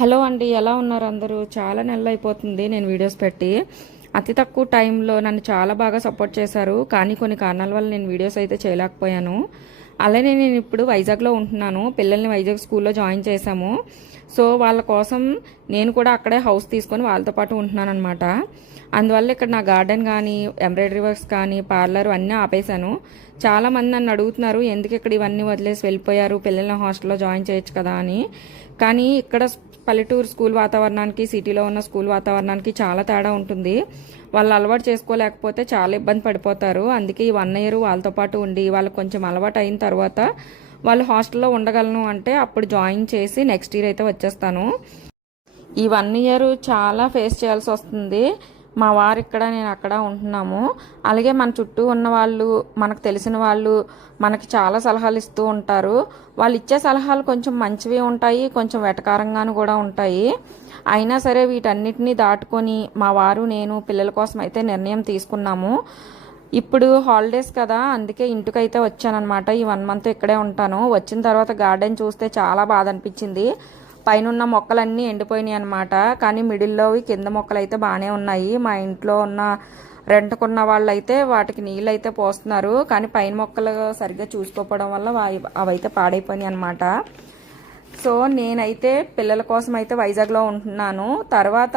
Hello అండి, ఎలా ఉన్నారు అందరూ? చాలా నెలలు అయిపోతుంది నేను వీడియోస్ పెట్టి. అతి తక్కువ టైంలో నన్ను చాలా బాగా సపోర్ట్ చేశారు, కానీ కొన్ని కారణాల వల్ల నేను వీడియోస్ అయితే చేయలేకపోయాను. అలానే నేను ఇప్పుడు వైజాగ్లో ఉంటున్నాను. పిల్లల్ని వైజాగ్ స్కూల్లో జాయిన్ చేశాము. సో వాళ్ళ కోసం నేను కూడా అక్కడే హౌస్ తీసుకొని వాళ్ళతో పాటు ఉంటున్నాను అనమాట. అందువల్ల ఇక్కడ నా గార్డెన్ కానీ, ఎంబ్రాయిడరీ వర్క్స్ కానీ, పార్లర్ అన్నీ ఆపేశాను. చాలామంది నన్ను అడుగుతున్నారు, ఎందుకు ఇక్కడ ఇవన్నీ వదిలేసి వెళ్ళిపోయారు, పిల్లల్ని హాస్టల్లో జాయిన్ చేయొచ్చు కదా అని. కానీ ఇక్కడ పల్లెటూరు స్కూల్ వాతావరణానికి, సిటీలో ఉన్న స్కూల్ వాతావరణానికి చాలా తేడా ఉంటుంది. వాళ్ళు అలవాటు చేసుకోలేకపోతే చాలా ఇబ్బంది పడిపోతారు. అందుకే ఈ 1 year వాళ్ళతో పాటు ఉండి వాళ్ళకి కొంచెం అలవాటు అయిన తర్వాత వాళ్ళు హాస్టల్లో ఉండగలను అంటే అప్పుడు జాయిన్ చేసి నెక్స్ట్ ఇయర్ అయితే వచ్చేస్తాను. ఈ 1 year చాలా ఫేస్ చేయాల్సి వస్తుంది. మా వారు ఇక్కడ, నేను అక్కడ ఉంటున్నాము. అలాగే మన చుట్టూ ఉన్న వాళ్ళు, మనకు తెలిసిన వాళ్ళు మనకి చాలా సలహాలు ఇస్తూ ఉంటారు. వాళ్ళు ఇచ్చే సలహాలు కొంచెం మంచివి ఉంటాయి, కొంచెం వెటకారంగాను కూడా ఉంటాయి. అయినా సరే వీటన్నిటిని దాటుకొని మా వారు, నేను పిల్లల కోసం అయితే నిర్ణయం తీసుకున్నాము. ఇప్పుడు హాలిడేస్ కదా, అందుకే ఇంటికైతే వచ్చానమాట. ఈ 1 month ఇక్కడే ఉంటాను. వచ్చిన తర్వాత గార్డెన్ చూస్తే చాలా బాధ అనిపించింది. పైన మొక్కలన్నీ ఎండిపోయినాయి అనమాట. కానీ మిడిల్లోవి కింద మొక్కలు అయితే బాగానే ఉన్నాయి. మా ఇంట్లో ఉన్న రెంట్కున్న వాళ్ళు అయితే వాటికి నీళ్ళు అయితే పోస్తున్నారు. కానీ పైన మొక్కలు సరిగ్గా చూసుకోకపోవడం వల్ల అవైతే పాడైపోయినాయి అనమాట. సో నేనైతే పిల్లల కోసం అయితే వైజాగ్లో ఉంటున్నాను. తర్వాత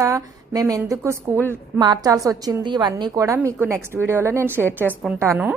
మేము ఎందుకు స్కూల్ మార్చాల్సి వచ్చింది, ఇవన్నీ కూడా మీకు నెక్స్ట్ వీడియోలో నేను షేర్ చేసుకుంటాను.